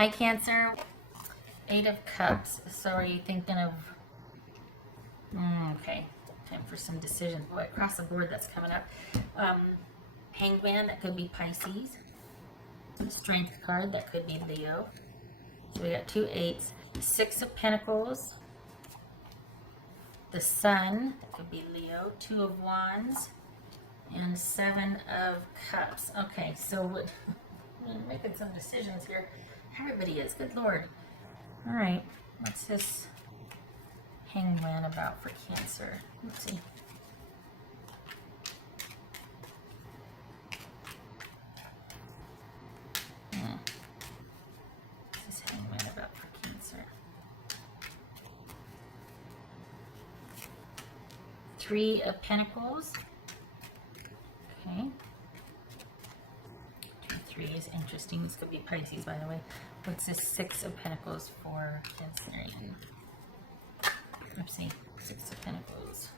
Hi, Cancer. Eight of Cups. So are you thinking of... okay. Time for some decisions. Boy, across the board that's coming up. Hangman, that could be Pisces. Strength card, that could be Leo. So we got 2 8s. 6 of Pentacles. The Sun, that could be Leo. 2 of Wands. And 7 of Cups. Okay, so I'm making some decisions here. Everybody is. Good Lord. All right. What's this Hangman about for Cancer? Let's see. What's this Hangman about for Cancer? 3 of Pentacles. Okay. 3 is interesting. This could be Pisces, by the way. What's this 6 of Pentacles for Cancerian? Let's see. 6 of Pentacles.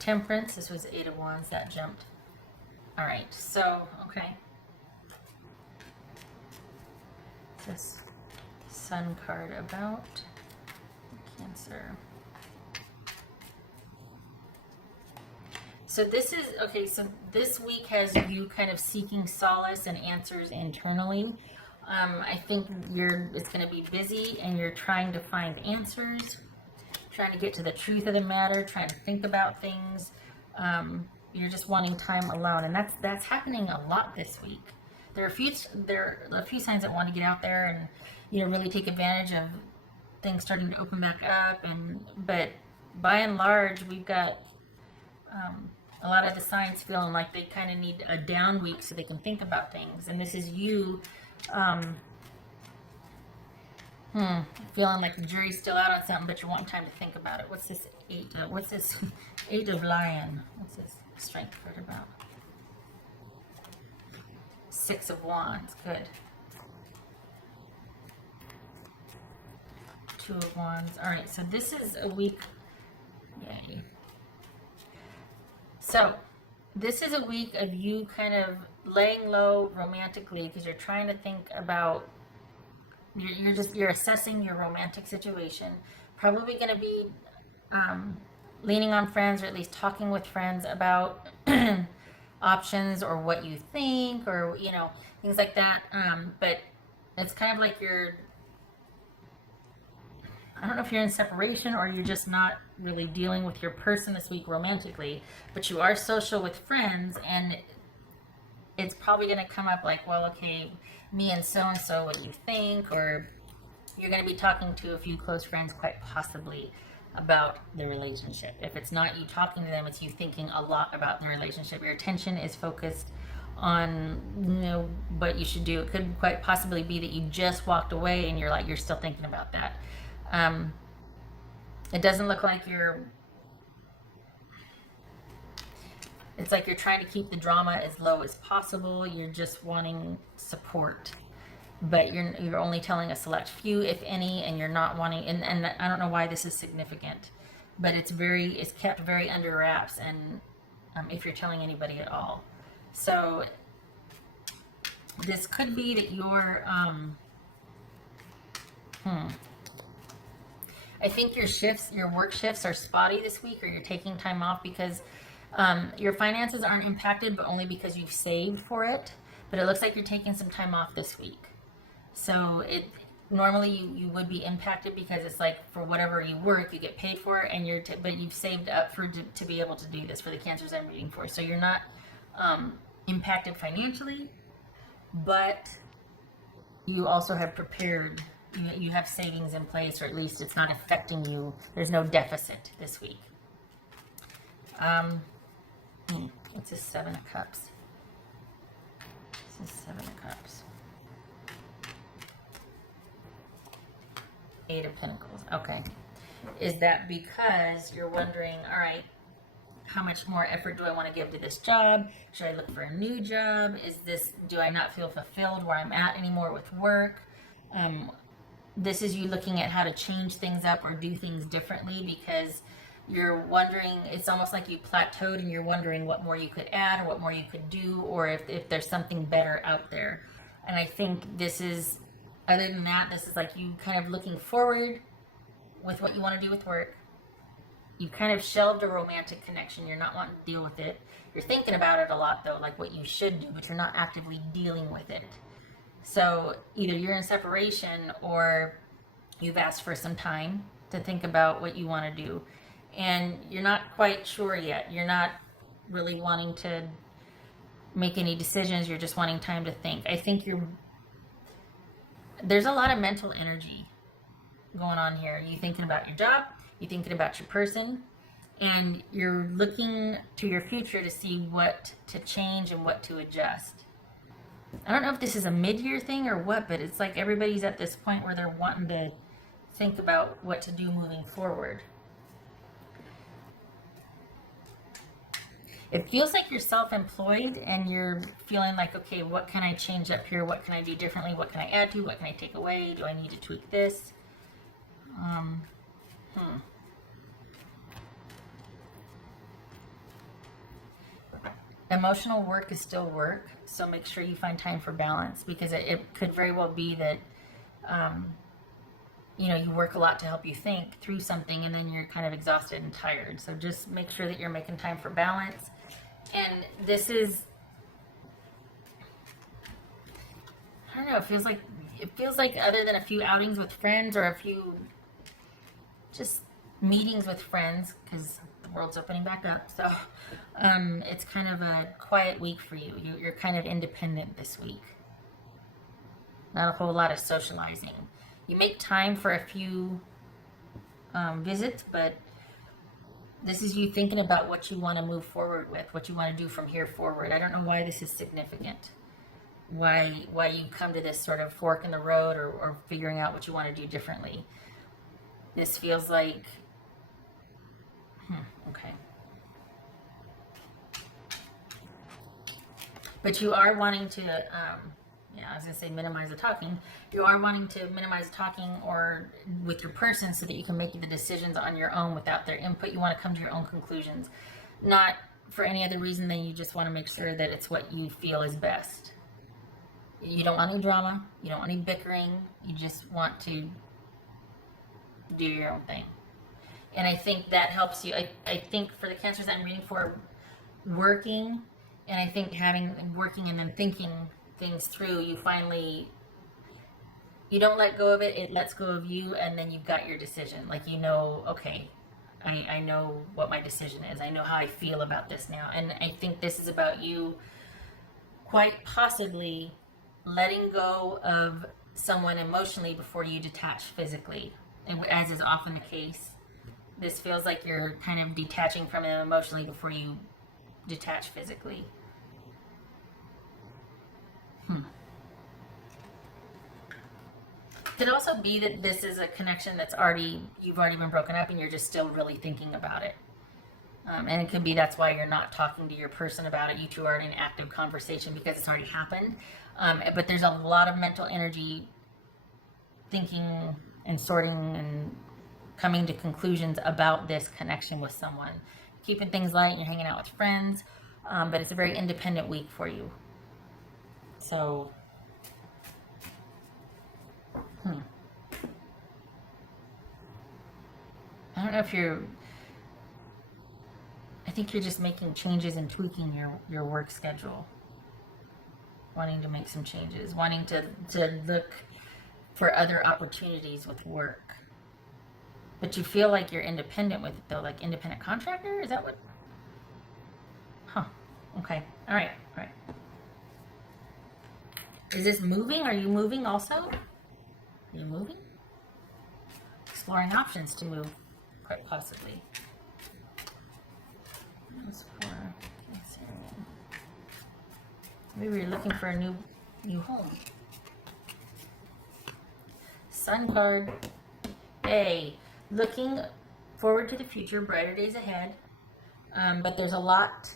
Temperance. This was 8 of Wands. That jumped. All right. So, okay. This Sun card about Cancer. So this is, okay, so this week has you kind of seeking solace and answers internally. I think it's going to be busy and you're trying to find answers, trying to get to the truth of the matter, trying to think about things. You're just wanting time alone, and that's happening a lot this week. There are a few signs that want to get out there and really take advantage of things starting to open back up, but by and large we've got a lot of the signs feeling like they kind of need a down week so they can think about things. And this is you feeling like the jury's still out on something, but you want time to think about it. What's this eight of Lion? What's this strength card about? 6 of Wands. Good. 2 of Wands. All right, so this is a week. Yay. So this is a week of you kind of laying low romantically because you're trying to think about, you're assessing your romantic situation. Probably going to be leaning on friends, or at least talking with friends about options or what you think, or things like that. But it's kind of like I don't know if you're in separation or you're just not really dealing with your person this week romantically, but you are social with friends, and it's probably going to come up like, well, okay, me and so-and-so, what do you think? Or you're going to be talking to a few close friends quite possibly about the relationship. If it's not you talking to them, it's you thinking a lot about the relationship. Your attention is focused on what you should do. It could quite possibly be that you just walked away and you're still thinking about that. It doesn't look like it's like you're trying to keep the drama as low as possible. You're just wanting support, but you're only telling a select few, if any, and you're not wanting, and I don't know why this is significant, but it's kept very under wraps, and if you're telling anybody at all. So this could be that you're I think your work shifts are spotty this week, or you're taking time off because your finances aren't impacted, but only because you've saved for it. But it looks like you're taking some time off this week. So normally you would be impacted because it's like for whatever you work, you get paid for it, and but you've saved up to be able to do this for the Cancers I'm reading for. So you're not impacted financially, but you also have prepared. You have savings in place, or at least it's not affecting you. There's no deficit this week. What's this 7 of Cups? This is 7 of Cups. 8 of Pentacles. Okay. Is that because you're wondering, all right, how much more effort do I want to give to this job? Should I look for a new job? Do I not feel fulfilled where I'm at anymore with work? This is you looking at how to change things up or do things differently because you're wondering, it's almost like you plateaued and you're wondering what more you could add or what more you could do, or if there's something better out there. And I think this is Other than that, this is like you kind of looking forward with what you want to do with work. You kind of shelved a romantic connection. You're not wanting to deal with it. You're thinking about it a lot, though, like what you should do, but you're not actively dealing with it. So either you're in separation or you've asked for some time to think about what you want to do. And you're not quite sure yet. You're not really wanting to make any decisions. You're just wanting time to think. I think there's a lot of mental energy going on here. You thinking about your job, you thinking about your person, and you're looking to your future to see what to change and what to adjust. I don't know if this is a mid-year thing or what, but it's like everybody's at this point where they're wanting to think about what to do moving forward. It feels like you're self-employed and you're feeling like, okay, what can I change up here? What can I do differently? What can I add to? What can I take away? Do I need to tweak this? Emotional work is still work, so make sure you find time for balance, because it could very well be that you work a lot to help you think through something and then you're kind of exhausted and tired. So just make sure that you're making time for balance. And this is, I don't know, it feels like other than a few outings with friends or a few just meetings with friends, because the world's opening back up, so it's kind of a quiet week for you. You're kind of independent this week. Not a whole lot of socializing. You make time for a few visits, but this is you thinking about what you want to move forward with, what you want to do from here forward. I don't know why this is significant. Why you come to this sort of fork in the road, or figuring out what you want to do differently. This feels like, okay. But you are wanting to, I was going to say minimize the talking. You are wanting to minimize talking or with your person so that you can make the decisions on your own without their input. You want to come to your own conclusions, not for any other reason than you just want to make sure that it's what you feel is best. You don't want any drama. You don't want any bickering. You just want to do your own thing. And I think that helps you. I think for the Cancers I'm reading for, working, and I think working and then thinking things through, you don't let go of it, it lets go of you, and then you've got your decision. Like, okay, I know what my decision is. I know how I feel about this now. And I think this is about you quite possibly letting go of someone emotionally before you detach physically. And as is often the case, this feels like you're kind of detaching from them emotionally before you detach physically. Could also be that this is a connection you've already been broken up and you're just still really thinking about it. And it could be that's why you're not talking to your person about it. You two are in an active conversation because it's already happened. But there's a lot of mental energy thinking and sorting and coming to conclusions about this connection with someone. Keeping things light, you're hanging out with friends, but it's a very independent week for you. So, I don't know if I think you're just making changes and tweaking your work schedule. Wanting to make some changes, wanting to look for other opportunities with work. But you feel like you're independent with it though, like independent contractor? Is that what? Okay. All right. Is this moving? Are you moving also? Are you moving? Exploring options to move, quite possibly. Maybe you're looking for a new home. Sun card. A. Looking forward to the future, brighter days ahead. But there's a lot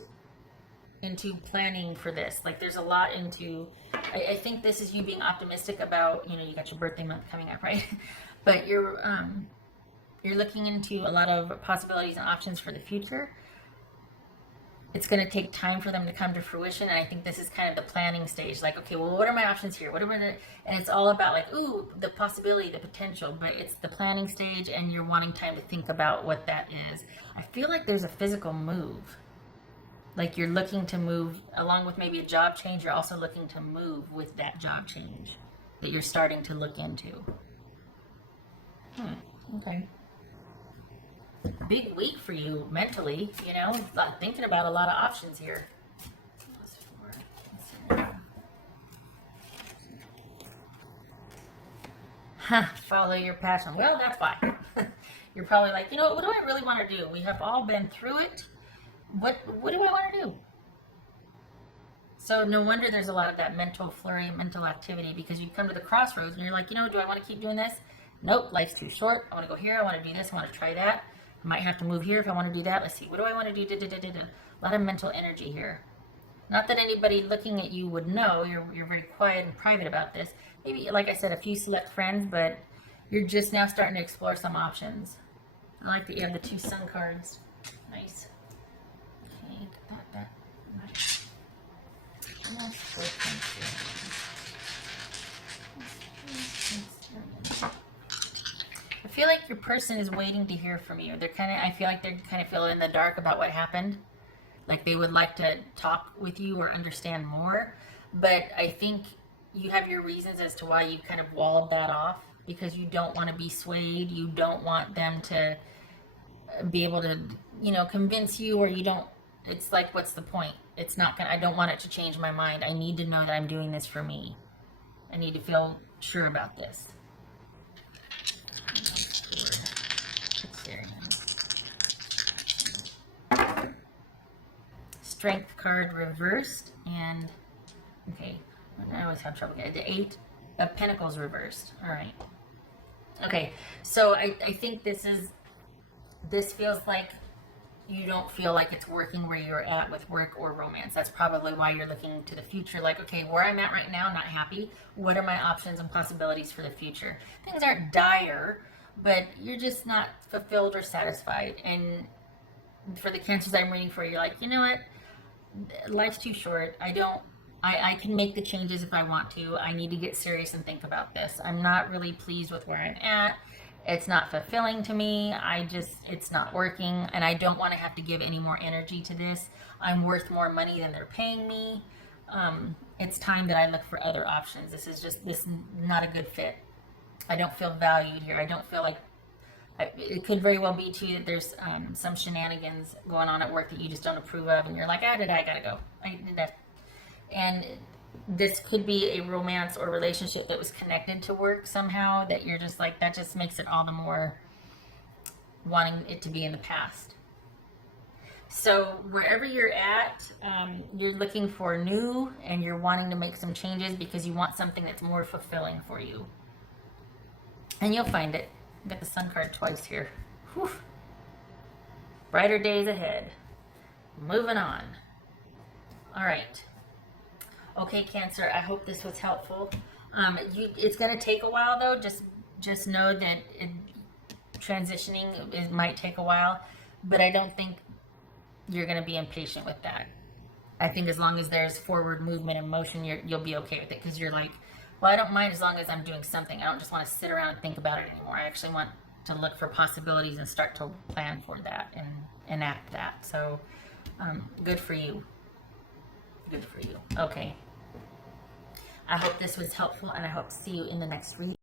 into planning for this. Like, there's a lot into, I think this is you being optimistic about, you got your birthday month coming up, right? But you're looking into a lot of possibilities and options for the future. it's going to take time for them to come to fruition. And I think this is kind of the planning stage. Like, okay, well, what are my options here? What are and it's all about like, ooh, the possibility, the potential, but it's the planning stage and you're wanting time to think about what that is. I feel like there's a physical move. Like you're looking to move along with maybe a job change. You're also looking to move with that job change that you're starting to look into. Okay. Big week for you mentally, you know, thinking about a lot of options here. Follow your passion. Well, that's fine. You're probably like, you know, what do I really want to do? We have all been through it. What do I want to do? So no wonder there's a lot of that mental flurry, mental activity, because you come to the crossroads and you're like, you know, do I want to keep doing this? Nope, life's too short. I want to go here. I want to do this. I want to try that. I might have to move here if I want to do that. Let's see. What do I want to do? A lot of mental energy here. Not that anybody looking at you would know. You're very quiet and private about this. Maybe, like I said, a few select friends, but you're just now starting to explore some options. I like that you have the 2 sun cards. Nice. Okay, that. Nice. I feel like your person is waiting to hear from you. I feel like they're kind of feeling in the dark about what happened. Like they would like to talk with you or understand more. But I think you have your reasons as to why you kind of walled that off, because you don't want to be swayed. You don't want them to be able to, you know, convince you, or you don't. It's like, what's the point? It's not gonna, I don't want it to change my mind. I need to know that I'm doing this for me. I need to feel sure about this. Strength card reversed, and okay, I always have trouble getting the 8 of Pentacles reversed. All right. Okay, so I think this feels like you don't feel like it's working where you're at with work or romance. That's probably why you're looking to the future. Like, okay, where I'm at right now, not happy. What are my options and possibilities for the future? Things aren't dire, but you're just not fulfilled or satisfied. And for the Cancers I'm reading for, you're like, you know what? Life's too short. I can make the changes if I want to. I need to get serious and think about this. I'm not really pleased with where I'm at. It's not fulfilling to me. It's not working, and I don't want to have to give any more energy to this. I'm worth more money than they're paying me. It's time that I look for other options. This is not a good fit. I don't feel valued here. I don't feel like, it could very well be too that there's some shenanigans going on at work that you just don't approve of, and you're like, I gotta go. And this could be a romance or relationship that was connected to work somehow, that you're just like, that just makes it all the more wanting it to be in the past. So wherever you're at, you're looking for new, and you're wanting to make some changes because you want something that's more fulfilling for you. And you'll find it. Got the Sun card twice here. Whew. Brighter days ahead. Moving on. All right. Okay, Cancer, I hope this was helpful. It's going to take a while, though. Just know that transitioning might take a while, but I don't think you're going to be impatient with that. I think as long as there's forward movement and motion, you'll be okay with it, because you're like, well, I don't mind as long as I'm doing something. I don't just want to sit around and think about it anymore. I actually want to look for possibilities and start to plan for that and enact that. So good for you. Good for you. Okay. I hope this was helpful, and I hope to see you in the next reading.